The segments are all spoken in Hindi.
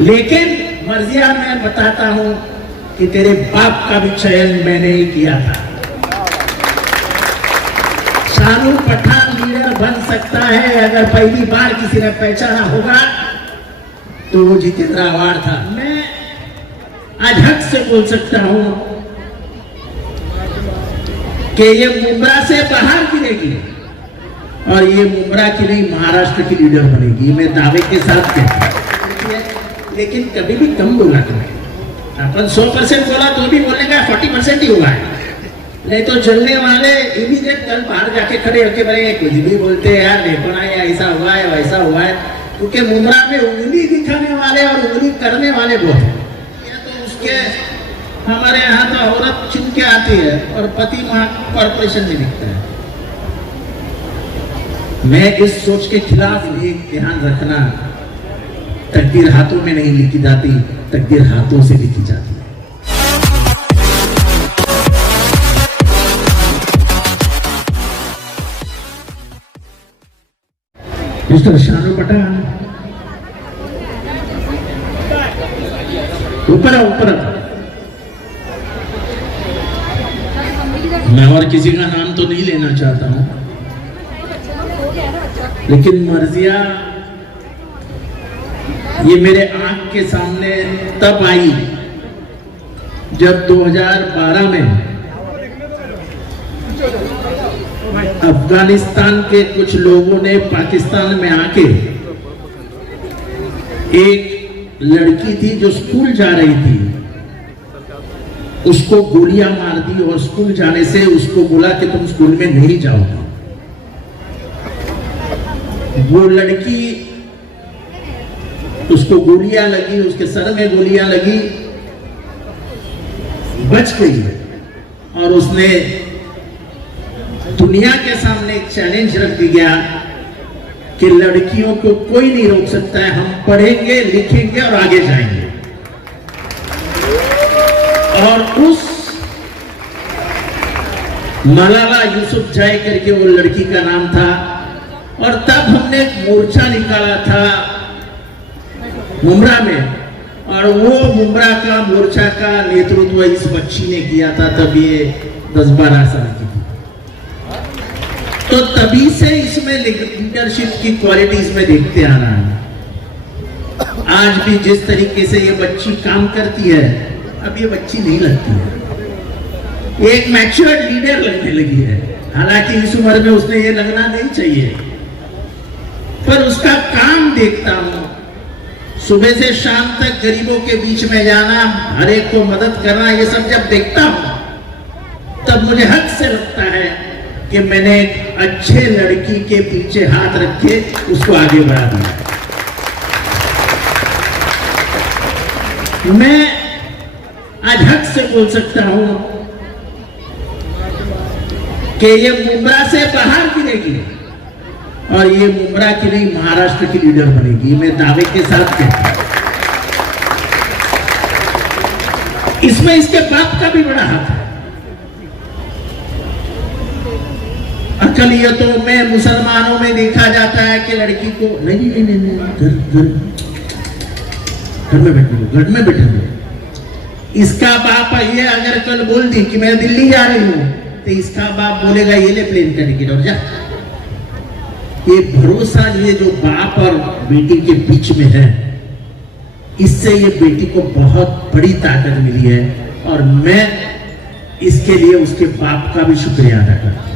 लेकिन मर्जिया मैं बताता हूं कि तेरे बाप का भी चयन मैंने ही किया था। शानू पठान लीडर बन सकता है अगर पहली बार किसी ने पहचाना होगा तो वो जितेंद्र आव्हाड था। मैं आज हक से बोल सकता हूं कि ये मुंब्रा से बाहर गिरेगी और ये मुंब्रा की नहीं महाराष्ट्र की लीडर बनेगी, मैं दावे के साथ कहता हूं। लेकिन कभी भी कम बोला तुम्हें, अपन 100% बोला तो भी बोलने का 40% ही हुआ है। नहीं तो चलने वाले इमीडिएट कल बाहर जाके खड़े होके बोलेंगे कुछ भी बोलते हैं यार, देखो ना ये ऐसा हुआ है वैसा हुआ है, क्योंकि मुंब्रा में उंगली दिखाने वाले और उंगली करने वाले बहुत हैं। तो उसके हमारे यहाँ तो औरत चुन के आती है और पति वहां कॉर्पोरेशन में दिखता है। मैं इस सोच के खिलाफ एक ध्यान रखना, तकदीर हाथों में नहीं लिखी जाती, तकदीर हाथों से लिखी जाती है। मिस्टर शानू पठान ऊपर ऊपर, मैं और किसी का नाम तो नहीं लेना चाहता हूं, लेकिन मर्जिया ये मेरे आंख के सामने तब आई जब 2012 में अफगानिस्तान के कुछ लोगों ने पाकिस्तान में आके एक लड़की थी जो स्कूल जा रही थी, उसको गोलियां मार दी और स्कूल जाने से उसको बोला कि तुम स्कूल में नहीं जाओगे। वो लड़की, उसको गोलियां लगी, उसके सर में गोलियां लगी, बच गई और उसने दुनिया के सामने एक चैलेंज रख दिया कि लड़कियों को कोई नहीं रोक सकता है, हम पढ़ेंगे लिखेंगे और आगे जाएंगे। और उस मलाला यूसुफजई करके वो लड़की का नाम था, और तब हमने एक मोर्चा निकाला था मुंब्रा में, और वो मुंब्रा का मोर्चा का नेतृत्व इस बच्ची ने किया था। तब ये 10-12 साल की थी, तो तभी से इसमें लीडरशिप की क्वालिटी इसमें देखते आ रहा है। आज भी जिस तरीके से ये बच्ची काम करती है, अब ये बच्ची नहीं लगती है, एक मैच्योर्ड लीडर लगने लगी है। हालांकि इस उम्र में उसने ये लगना नहीं चाहिए, पर उसका काम देखता हूं, सुबह से शाम तक गरीबों के बीच में जाना, हर एक को मदद करना, ये सब जब देखता हूं तब मुझे हक से लगता है कि मैंने एक अच्छे लड़की के पीछे हाथ रखे उसको आगे बढ़ा दिया। मैं आज हक से बोल सकता हूं कि ये मुंब्रा से बाहर गिरेगी और ये मुंब्रा की नहीं महाराष्ट्र की लीडर बनेगी, मैं दावे के साथ कहता हूं। इसमें इसके बाप का भी बड़ा हाथ है। अकलियतों में, मुसलमानों में देखा जाता है कि लड़की को नहीं नहीं नहीं, नहीं घर में बैठने दो, घर में बैठने दो। इसका बाप ये अगर कल बोल दी कि मैं दिल्ली जा रही हूं, तो इसका बाप बोलेगा ये ले प्लेन का टिकट और जा। ये भरोसा ये जो बाप और बेटी के बीच में है, इससे ये बेटी को बहुत बड़ी ताकत मिली है, और मैं इसके लिए उसके बाप का भी शुक्रिया अदा करता हूं।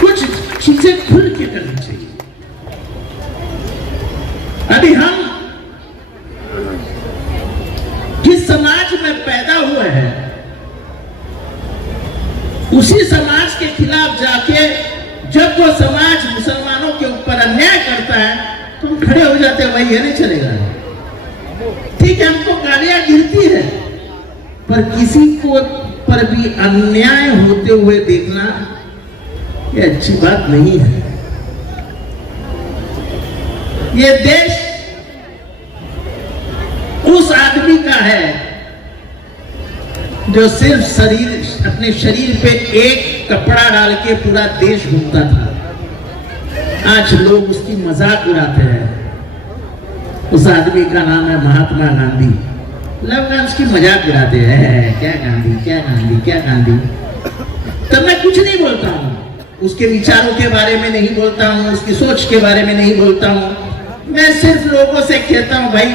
कुछ चीजें खुल के करनी चाहिए। अभी हम जिस समाज में पैदा हुए हैं, उसी समाज के खिलाफ जाके जब वो समाज मुसलमानों के ऊपर अन्याय करता है तो हम खड़े हो जाते हैं, भाई ये नहीं चलेगा। ठीक है, हमको गालियां गिरती है, पर किसी को पर भी अन्याय होते हुए देखना ये अच्छी बात नहीं है। ये देश उस आदमी का है जो सिर्फ अपने शरीर पे एक कपड़ा डाल के पूरा देश घूमता था। आज लोग उसकी मजाक उड़ाते हैं। उस आदमी का नाम है महात्मा गांधी। लोग उसकी मजाक उड़ाते हैं, क्या गांधी, क्या गांधी, क्या गांधी। तब मैं कुछ नहीं बोलता हूँ, उसके विचारों के बारे में नहीं बोलता हूँ, उसकी सोच के बारे में नहीं बोलता हूँ। मैं सिर्फ लोगों से कहता हूँ, भाई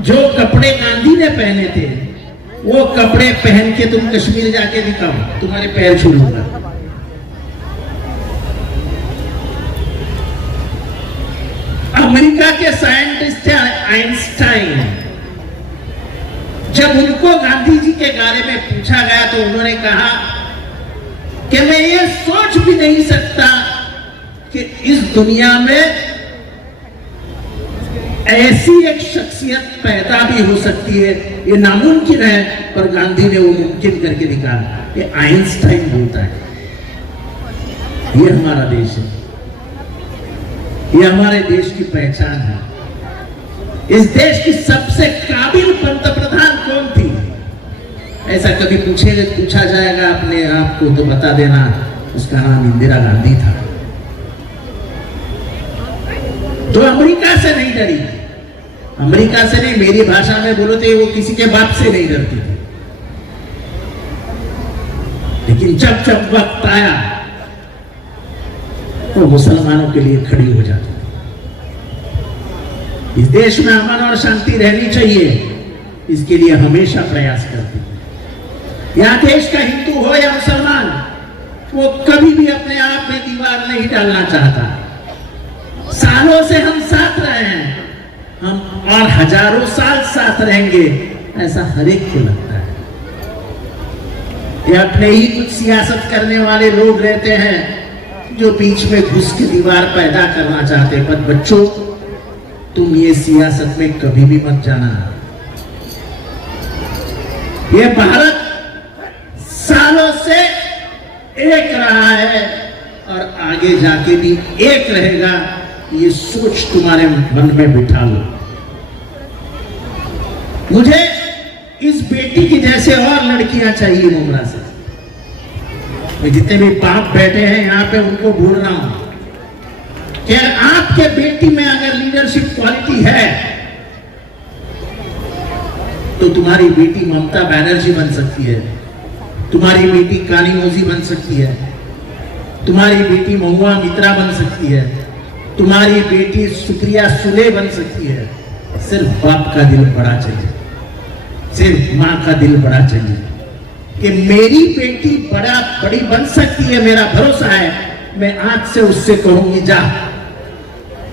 जो कपड़े गांधी ने पहने थे वो कपड़े पहन के तुम कश्मीर जाके दिखाओ, तुम्हारे पैर छू लूंगा। अमेरिका के साइंटिस्ट थे आइंस्टाइन। जब उनको गांधी जी के बारे में पूछा गया तो उन्होंने कहा कि मैं ये सोच भी नहीं सकता कि इस दुनिया में ऐसी एक शख्सियत पैदा भी हो सकती है, ये नामुमकिन है, पर गांधी ने वो मुमकिन करके दिखाया। ये आइंस्टाइन बोलता है। ये हमारा देश है, ये हमारे देश की पहचान है। इस देश की सबसे काबिल पंतप्रधान कौन थी? ऐसा कभी पूछा जाएगा अपने आप को तो बता देना, उसका नाम इंदिरा गांधी था। तो अमेरिका से नहीं डरी, अमेरिका से नहीं, मेरी भाषा में बोलो तो वो किसी के बाप से नहीं डरती थी। लेकिन जब जब वक्त आया तो मुसलमानों के लिए खड़ी हो जाती। इस देश में अमन और शांति रहनी चाहिए, इसके लिए हमेशा प्रयास करती है। यहां देश का हिंदू हो या मुसलमान, वो कभी भी अपने आप में दीवार नहीं डालना चाहता। सालों से हम साथ रहे हैं, हम और हजारों साल साथ रहेंगे, ऐसा हर एक को लगता है। ये अपने ही कुछ सियासत करने वाले लोग रहते हैं जो बीच में घुस के दीवार पैदा करना चाहते हैं। पर बच्चों, तुम ये सियासत में कभी भी मत जाना। ये भारत सालों से एक रहा है और आगे जाके भी एक रहेगा, ये सोच तुम्हारे मन में बिठा लो। मुझे इस बेटी की जैसे और लड़कियां चाहिए मुमरा से। मैं जितने भी बाप बैठे हैं यहाँ पे उनको बोल रहा हूं कि आपके बेटी में अगर लीडरशिप क्वालिटी है तो तुम्हारी बेटी ममता बनर्जी बन सकती है, तुम्हारी बेटी कानिमोजी बन सकती है, तुम्हारी बेटी महुआ मित्रा बन सकती है, तुम्हारी बेटी सुप्रिया सुले बन सकती है। सिर्फ बाप का दिल बड़ा चाहिए, सिर्फ माँ का दिल बड़ा चाहिए कि मेरी बेटी बड़ी बन सकती है। मेरा भरोसा है, मैं आज से उससे कहूंगी, जा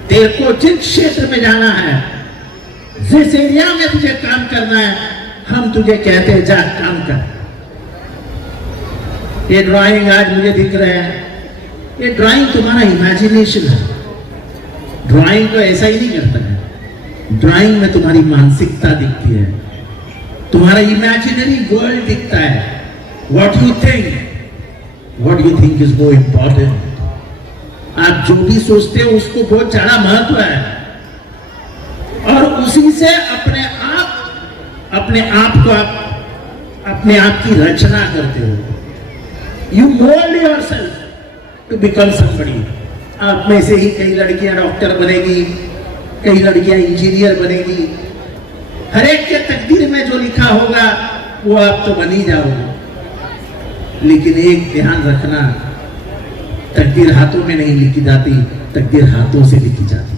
तेरे को जिस क्षेत्र में जाना है, जिस एरिया में तुझे काम करना है, हम तुझे कहते हैं जा काम कर। ये ड्राइंग आज मुझे दिख रहे हैं, ये ड्राइंग तुम्हारा इमेजिनेशन है। ड्राइंग तो ऐसा ही नहीं करता है, ड्राइंग में तुम्हारी मानसिकता दिखती है, तुम्हारा इमेजिनरी वर्ल्ड दिखता है। What you think is more important. आप जो भी सोचते हो उसको बहुत ज्यादा महत्व है, और उसी से अपने आप की रचना करते हो। You mould yourself to become somebody. आप में से ही कई लड़कियां डॉक्टर बनेगी, कई लड़कियां इंजीनियर बनेगी। हर एक के तकदीर में जो लिखा होगा वो आप तो बन ही जाओगे। लेकिन एक ध्यान रखना, तकदीर हाथों में नहीं लिखी जाती, तकदीर हाथों से लिखी जाती है।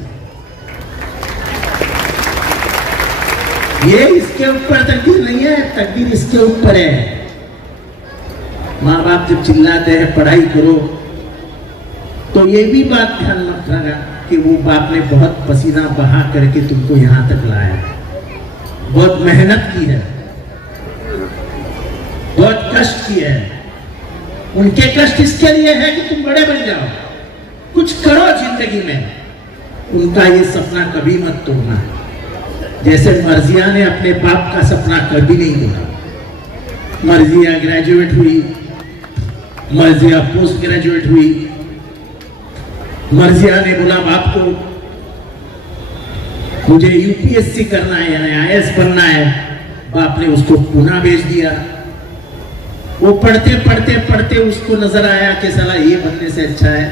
ये इसके ऊपर तकदीर नहीं है, तकदीर इसके ऊपर है। माँ बाप जब चिल्लाते हैं पढ़ाई करो, तो ये भी बात ध्यान रखना कि वो बाप ने बहुत पसीना बहा करके तुमको यहां तक लाया है, बहुत मेहनत की है, बहुत कष्ट किए हैं। उनके कष्ट इसके लिए है कि तुम बड़े बन जाओ, कुछ करो जिंदगी में। उनका ये सपना कभी मत तोड़ना। जैसे मर्जिया ने अपने बाप का सपना कभी नहीं तोड़ा। मर्जिया ग्रेजुएट हुई, मर्जिया पोस्ट ग्रेजुएट हुई, मर्जिया ने बोला बाप को मुझे यूपीएससी करना है यानी आईएएस बनना है। बाप ने उसको पुणे भेज दिया। वो पढ़ते पढ़ते पढ़ते उसको नजर आया कि साला ये बनने से अच्छा है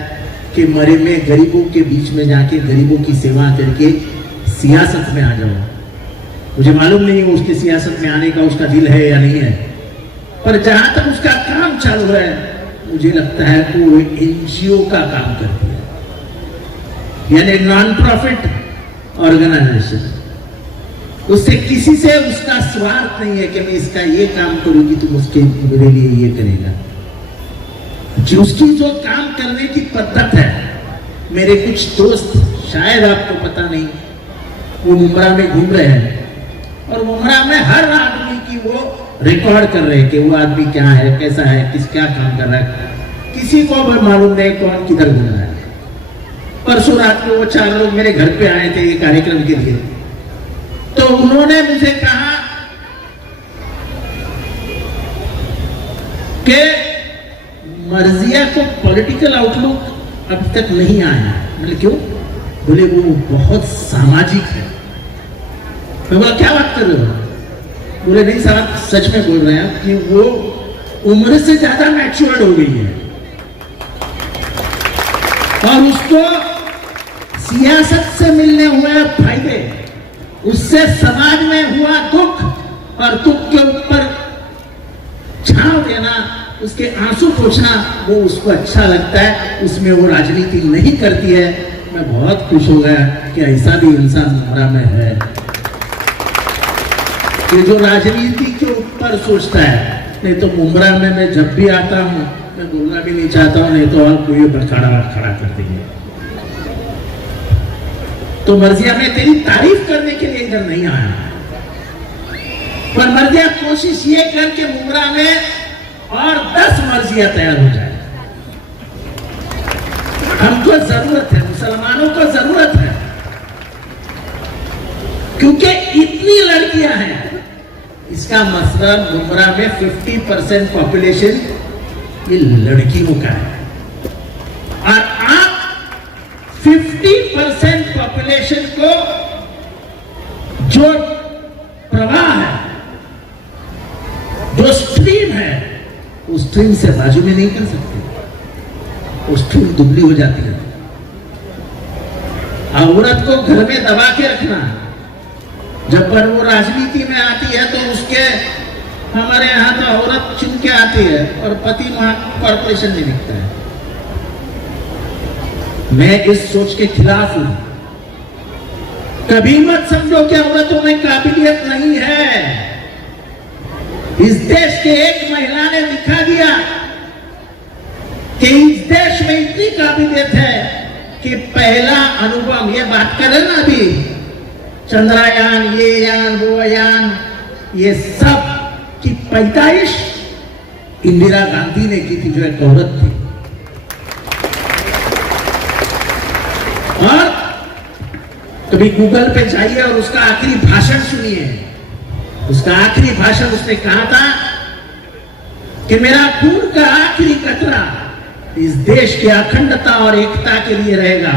कि मरे में गरीबों के बीच में जाके गरीबों की सेवा करके सियासत में आ जाऊं। मुझे मालूम नहीं है उसके सियासत में आने का उसका दिल है या नहीं है, पर जहां तक उसका काम चालू है मुझे लगता है कि वो एनजीओ का काम करती है, यानी नॉन प्रॉफिट ऑर्गेनाइजेशन। उससे किसी से उसका स्वार्थ नहीं है कि मैं इसका ये काम करूंगी तुम उसके मेरे लिए ये करेगा। जो उसकी जो काम करने की पद्धत है, मेरे कुछ दोस्त शायद आपको पता नहीं, वो मुंब्रा में घूम रहे हैं और मुंब्रा में हर आदमी की वो रिकॉर्ड कर रहे हैं कि वो आदमी क्या है, कैसा है, किस क्या काम कर रहा है। किसी को भी मालूम नहीं कौन किधर घूम रहा है। परसों रात को वो 4 लोग मेरे घर पे आए थे ये कार्यक्रम के लिए, तो उन्होंने मुझे कहा कि मर्जिया को पॉलिटिकल आउटलुक अब तक नहीं आया। मतलब क्यों? बोले वो बहुत सामाजिक है। मैं बोला क्या बात कर रहे हो? बोले नहीं साहब सच में बोल रहे हैं कि वो उम्र से ज्यादा मैच्योर्ड हो गई है और उसको सियासत से मिलने हुए फायदे, उससे समाज में हुआ दुख और दुख के ऊपर छांव देना, उसके आंसू पोंछना, वो उसको अच्छा लगता है। उसमें वो राजनीति नहीं करती है। मैं बहुत खुश हो गया कि ऐसा भी इंसान मुंब्रा में है कि जो राजनीति के ऊपर सोचता है। नहीं तो मुंब्रा में मैं जब भी आता हूं, मैं बोलना भी नहीं चाहता हूं, नहीं तो और कोई खड़ा कर देंगे। तो मर्जिया में तेरी तारीफ करने के लिए इधर नहीं आया, पर मर्जिया कोशिश ये कर के मुंब्रा में और 10 मर्जिया तैयार हो जाए। हमको जरूरत है, मुसलमानों को जरूरत है, क्योंकि इतनी लड़कियां हैं। इसका मतलब मुंब्रा में 50% पॉपुलेशन ये लड़कियों का है और आप 50% पॉपुलेशन को जो प्रवाह है, जो स्ट्रीम है, उस स्ट्रीम से बाजू में नहीं कर सकते। वो स्ट्रीम दुबली हो जाती है। औरत को घर में दबा के रखना, जब पर वो राजनीति में आती है तो उसके हमारे यहाँ तो औरत चुन के आती है और पति वहां कॉर्पोरेशन में दिखता है। मैं इस सोच के खिलाफ हूं। कभी मत समझो कि औरतों में काबिलियत नहीं है। इस देश के एक महिला ने दिखा दिया कि इस देश में इतनी काबिलियत है कि पहला अनुभव, ये बात करें ना अभी, चंद्रयान, ये यान, वो यान, ये सब की पैदाइश इंदिरा गांधी ने की थी, जो एक औरत थी। और कभी गूगल पे जाइए और उसका आखिरी भाषण सुनिए। उसका आखिरी भाषण उसने कहा था कि मेरा खून का आखिरी कतरा इस देश की अखंडता और एकता के लिए रहेगा।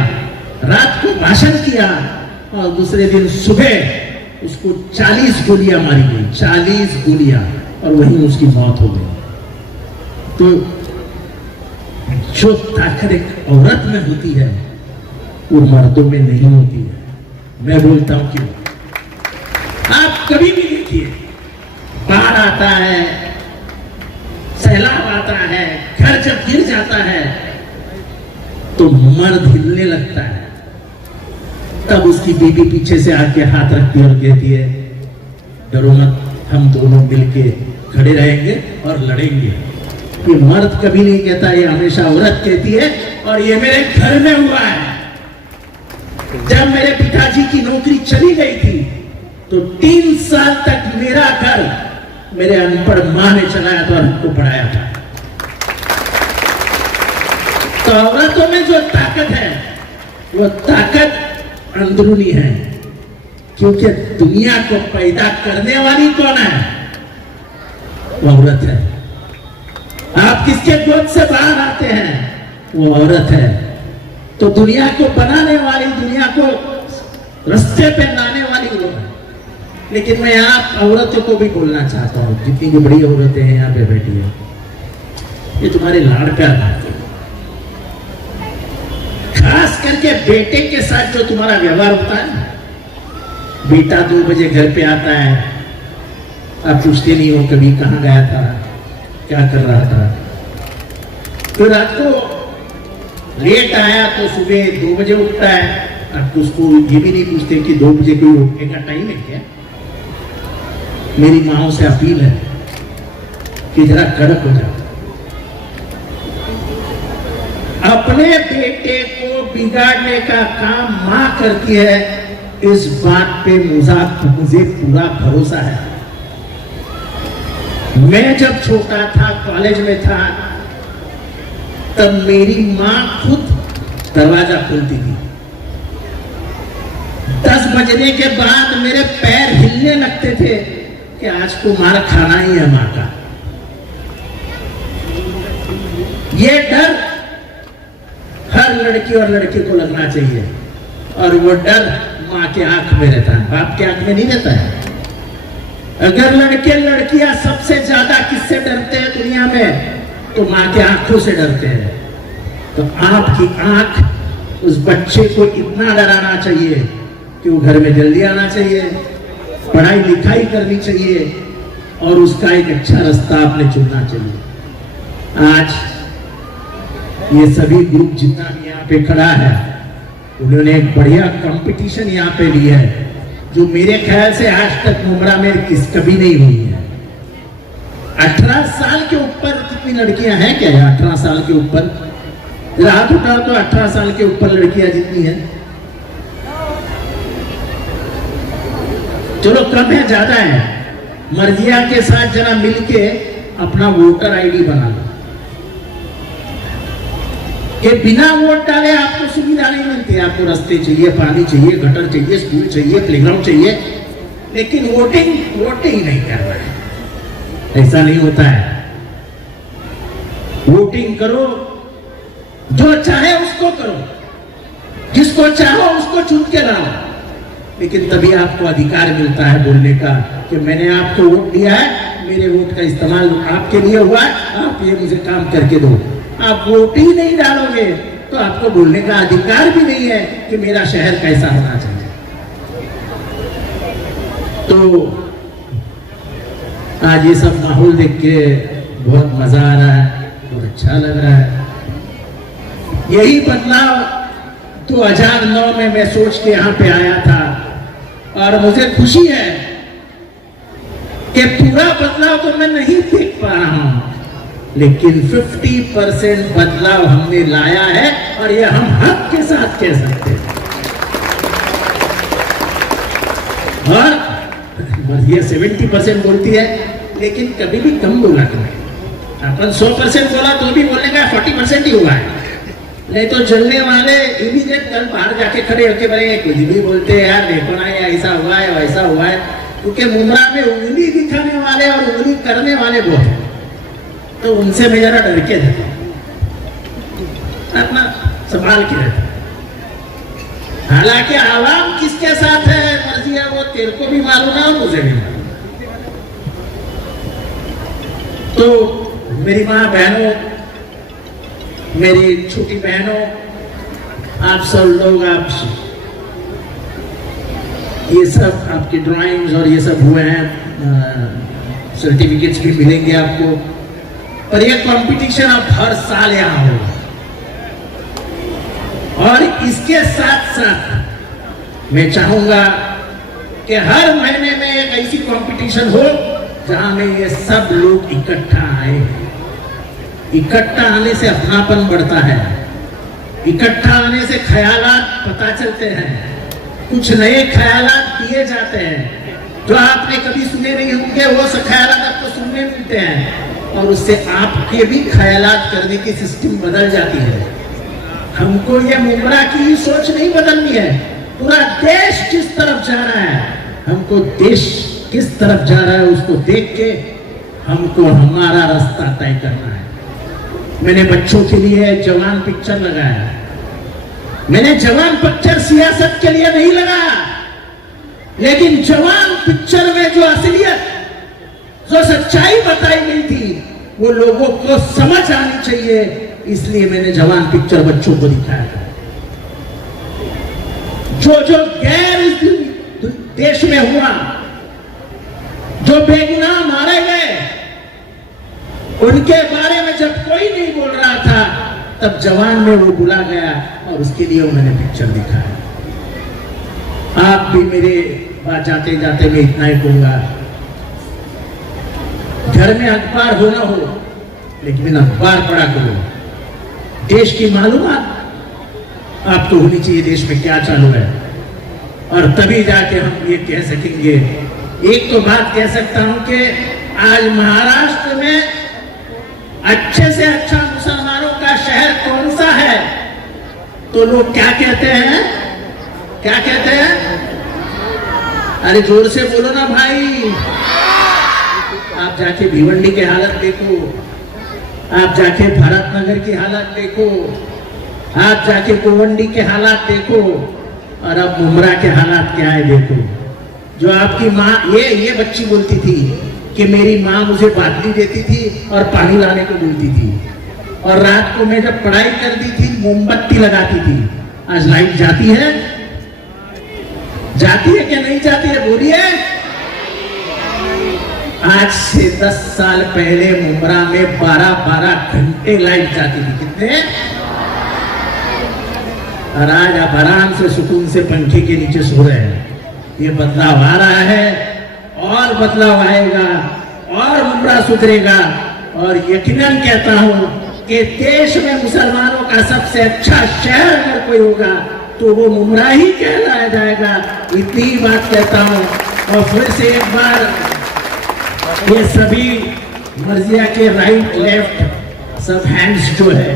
रात को भाषण किया और दूसरे दिन सुबह उसको 40 गोलियां मारी गई, 40 गोलियां, और वहीं उसकी मौत हो गई। तो जो ताकत एक औरत में होती है वो मर्दों में नहीं होती है। मैं बोलता हूं क्यों? आप कभी भी देखिए, बाढ़ आता है, सैलाब आता है, घर जब गिर जाता है तो मर्द हिलने लगता है। तब उसकी बीवी पीछे से आके हाथ रखती है और कहती है डरो मत, हम दोनों मिलके खड़े रहेंगे और लड़ेंगे। ये मर्द कभी नहीं कहता, ये हमेशा औरत कहती है। और ये मेरे घर में हुआ है। जब मेरे पिताजी की नौकरी चली गई थी तो 3 साल तक मेरा घर मेरे अनपढ़ मां ने चलाया था और हमको पढ़ाया था। तो औरतों में जो ताकत है वो ताकत अंदरूनी है, क्योंकि दुनिया को पैदा करने वाली कौन है? वो औरत है। आप किसके गोद से बाहर आते हैं? वो औरत है। तो दुनिया को बनाने वाली, दुनिया को रास्ते पे लाने वाली वो है। लेकिन मैं आप औरतों को भी बोलना चाहता हूं, जितनी भी बड़ी औरतें हैं यहाँ पे बैठी है, ये तुम्हारे लाड़ प्यार करते हैं। खास करके बेटे के साथ जो तुम्हारा व्यवहार होता है ना, बेटा 2 बजे घर पे आता है, आप पूछते नहीं हो कभी कहाँ गया था, क्या कर रहा था। तो रात को लेट आया तो सुबह 2 बजे उठता है, आप उसको ये भी नहीं पूछते कि 2 बजे कोई उठने का टाइम है क्या। मेरी माओ से अपील है कि जरा कड़क हो जाओ। अपने बेटे को बिगाड़ने का काम मां करती है, इस बात पे मुझे पूरा भरोसा है। मैं जब छोटा था, कॉलेज में था, तब मेरी मां खुद दरवाजा खोलती थी। 10 बजने के बाद मेरे पैर हिलने लगते थे कि आज को मार खाना ही है मां का। ये डर हर लड़की और लड़के को लगना चाहिए, और वो डर मां के आंख में रहता है, बाप के आंख में नहीं रहता है। अगर लड़के लड़कियां सबसे ज्यादा किससे डरते हैं दुनिया में, तो मां के आंखों से डरते हैं। तो आपकी आंख उस बच्चे को इतना डराना चाहिए कि वो घर में जल्दी आना चाहिए, पढ़ाई लिखाई करनी चाहिए, और उसका एक अच्छा रास्ता आपने चुनना चाहिए। आज ये सभी ग्रुप जितना भी यहाँ पे खड़ा है, उन्होंने एक बढ़िया कंपटीशन यहाँ पे लिया है, जो मेरे ख्याल से आज तक मुमरा में कभी नहीं हुई है। 18 साल के ऊपर कितनी लड़कियां हैं क्या? 18 साल के ऊपर हाथ उठाओ तो 18 साल के ऊपर लड़कियां जितनी हैं। चलो कम है ज्यादा है, मर्जिया के साथ जरा मिलके अपना वोटर आईडी बना लो कि बिना वोट डाले आपको सुविधा नहीं मिलती। आपको रास्ते चाहिए, पानी चाहिए, गटर चाहिए, स्कूल चाहिए, प्लेग्राउंड चाहिए, लेकिन वोटिंग नहीं कर रहा है। ऐसा नहीं होता है। वोटिंग करो, जो चाहे उसको करो, जिसको चाहो उसको चुन के लाओ, लेकिन तभी आपको अधिकार मिलता है बोलने का कि मैंने आपको वोट दिया है, मेरे वोट का इस्तेमाल आपके लिए हुआ है, आप ये मुझे काम करके दो। आप वोट ही नहीं डालोगे तो आपको बोलने का अधिकार भी नहीं है कि मेरा शहर कैसा होना चाहिए। तो आज ये सब माहौल देख के बहुत मजा आ रहा है, बहुत अच्छा लग रहा है। यही बदलाव 2009 में मैं सोच के यहाँ पे आया था, और मुझे खुशी है कि पूरा बदलाव तो मैं नहीं देख पा रहा हूं, लेकिन 50% बदलाव हमने लाया है, और ये हम हक के साथ कह सकते हैं। और ये 70% बोलती है, लेकिन कभी भी कम बोला नहीं। अपन 100% बोला तो भी बोलने का 40% ही हुआ है। नहीं तो जलने वाले इमीडिएट कल बाहर जाके खड़े होके बोलेंगे, कुछ भी बोलते हैं यार, देखो ना ये ऐसा हुआ है वैसा हुआ है। क्योंकि मुमरा में उंगली दिखाने वाले और उंगली करने वाले बहुत हैं, तो उनसे मैं जरा डर के रहता हूं, अपना संभाल के रहता हूं। हालांकि आवाम किसके साथ है मर्जी है, वो तेरे को भी मालूम है और मुझे भी मालूम। तो मेरी माँ बहनों, मेरी छोटी बहनों, आप सब लोग, आप ये सब आपकी ड्राइंग्स और ये सब हुए हैं, सर्टिफिकेट्स भी मिलेंगे आपको। और ये कंपटीशन अब हर साल यहाँ होगा, और इसके साथ साथ मैं चाहूंगा कि हर महीने में एक ऐसी कंपटीशन हो जहां में ये सब लोग इकट्ठा आए। इकट्ठा आने से अपनापन बढ़ता है, इकट्ठा आने से ख्यालात पता चलते हैं, कुछ नए ख्यालात दिए जाते हैं जो आपने कभी सुने नहीं होंगे, वो सब ख्यालात आपको सुनने मिलते हैं, और उससे आपके भी ख्यालात करने की सिस्टम बदल जाती है। हमको ये मुमरा की सोच नहीं बदलनी है, पूरा देश किस तरफ जा रहा है, हमको देश किस तरफ जा रहा है उसको देख के हमको हमारा रास्ता तय करना है। मैंने बच्चों के लिए जवान पिक्चर लगाया। मैंने जवान पिक्चर सियासत के लिए नहीं लगाया, लेकिन जवान पिक्चर में जो असलियत, जो सच्चाई बताई गई थी, वो लोगों को समझ आनी चाहिए, इसलिए मैंने जवान पिक्चर बच्चों को दिखाया था। जो जो गैर इस देश में हुआ, जो बेगुनाह मारे गए, उनके बारे में जब कोई नहीं बोल रहा था, तब जवान में वो बुला गया और उसके लिए उन्होंने पिक्चर दिखाया। आप भी मेरे बात जाते जाते मैं इतना ही कहूंगा, घर में अखबार हो ना हो, लेकिन अखबार पढ़ा करो। देश की मालूमात आपको होनी चाहिए, देश में क्या चालू है, और तभी जाके हम ये कह सकेंगे। एक तो बात कह सकता हूं कि आज महाराष्ट्र में अच्छे से अच्छा मुसलमानों का शहर कौन सा है, तो लोग क्या कहते हैं, क्या कहते हैं? अरे जोर से बोलो ना भाई। आप जाके भिवंडी की हालत देखो, आप जाके भारत नगर की हालत देखो, आप जाके गोवंडी के हालात देखो, और अब मुमरा के हालात क्या है देखो। जो आपकी माँ, ये बच्ची बोलती थी कि मेरी माँ मुझे बाटली देती थी और पानी लाने को बोलती थी, और रात को मैं जब पढ़ाई करती थी मोमबत्ती लगाती थी। आज लाइट जाती है, जाती है क्या नहीं जाती है, बोलिए। आज से 10 साल पहले मुमरा में 12-12 घंटे लाइट जाती थी। कितने? और आज आप आराम से सुकून से पंखे के नीचे सो रहे हैं। ये बदलाव आ रहा है, और बदलाव आएगा, और मुमरा सुधरेगा। और यकीनन कहता हूं कि देश में मुसलमानों का सबसे अच्छा शहर अगर कोई होगा तो वो मुमरा ही कहलाया जाएगा। इतनी ही बात कहता हूं। और फिर से एक बार ये सभी मर्जिया के राइट लेफ्ट सब हैंड्स जो है,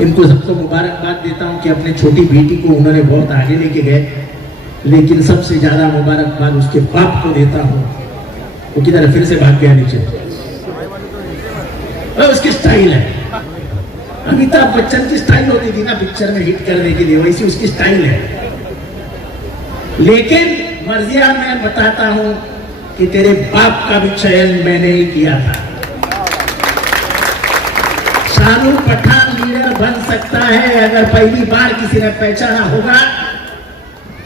इनको सबको मुबारकबाद देता हूं कि अपने छोटी बेटी को उन्होंने बहुत आगे लेके गए। लेकिन सबसे ज्यादा मुबारकबाद उसके बाप को देता हूं। वो किधर फिर से भाग गया नीचे। और उसकी स्टाइल है, अमिताभ बच्चन की स्टाइल होती थी ना पिक्चर में हिट करने के लिए, वैसी उसकी स्टाइल है। लेकिन मर्जिया मैं बताता हूं कि तेरे बाप का भी चयन मैंने ही किया था। शाहरुख पठान लीडर बन सकता है अगर पहली बार किसी ने पहचाना होगा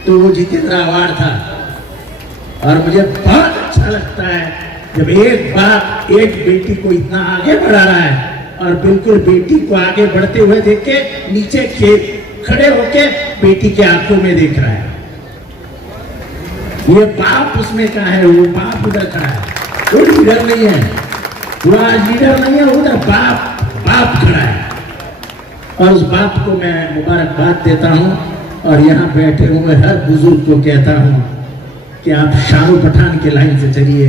तो वो जितेंद्र आवाड़ था। और मुझे बहुत अच्छा लगता है जब एक बाप एक बेटी को इतना आगे बढ़ा रहा है, और बिल्कुल बेटी को आगे बढ़ते हुए देख के नीचे खड़े होके बेटी के आंखों में देख रहा है। ये बाप उसमें कहा है, वो बाप उधर खड़ा है, वो लीडर नहीं है, वो आज लीडर नहीं है, उधर बाप खड़ा है। और उस बाप को मैं मुबारकबाद देता हूं। और यहाँ बैठे हुए हर बुजुर्ग को कहता हूं कि आप शाहरुख पठान के लाइन से चलिए,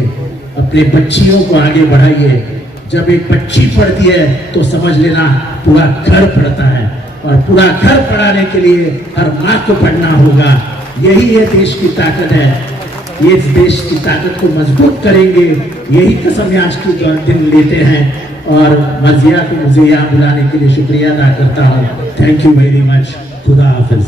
अपने बच्चियों को आगे बढ़ाइए। जब एक बच्ची पढ़ती है तो समझ लेना पूरा घर पढ़ता है, और पूरा घर पढ़ाने के लिए हर माँ को पढ़ना होगा। यही ये देश की ताकत है। ये देश की ताकत को मजबूत करेंगे, यही कसम आज की दिन लेते हैं। और मर्जिया को मुझे यहाँ बुलाने के लिए शुक्रिया अदा करता हूँ। Thank you very much. खुदा हाफिज।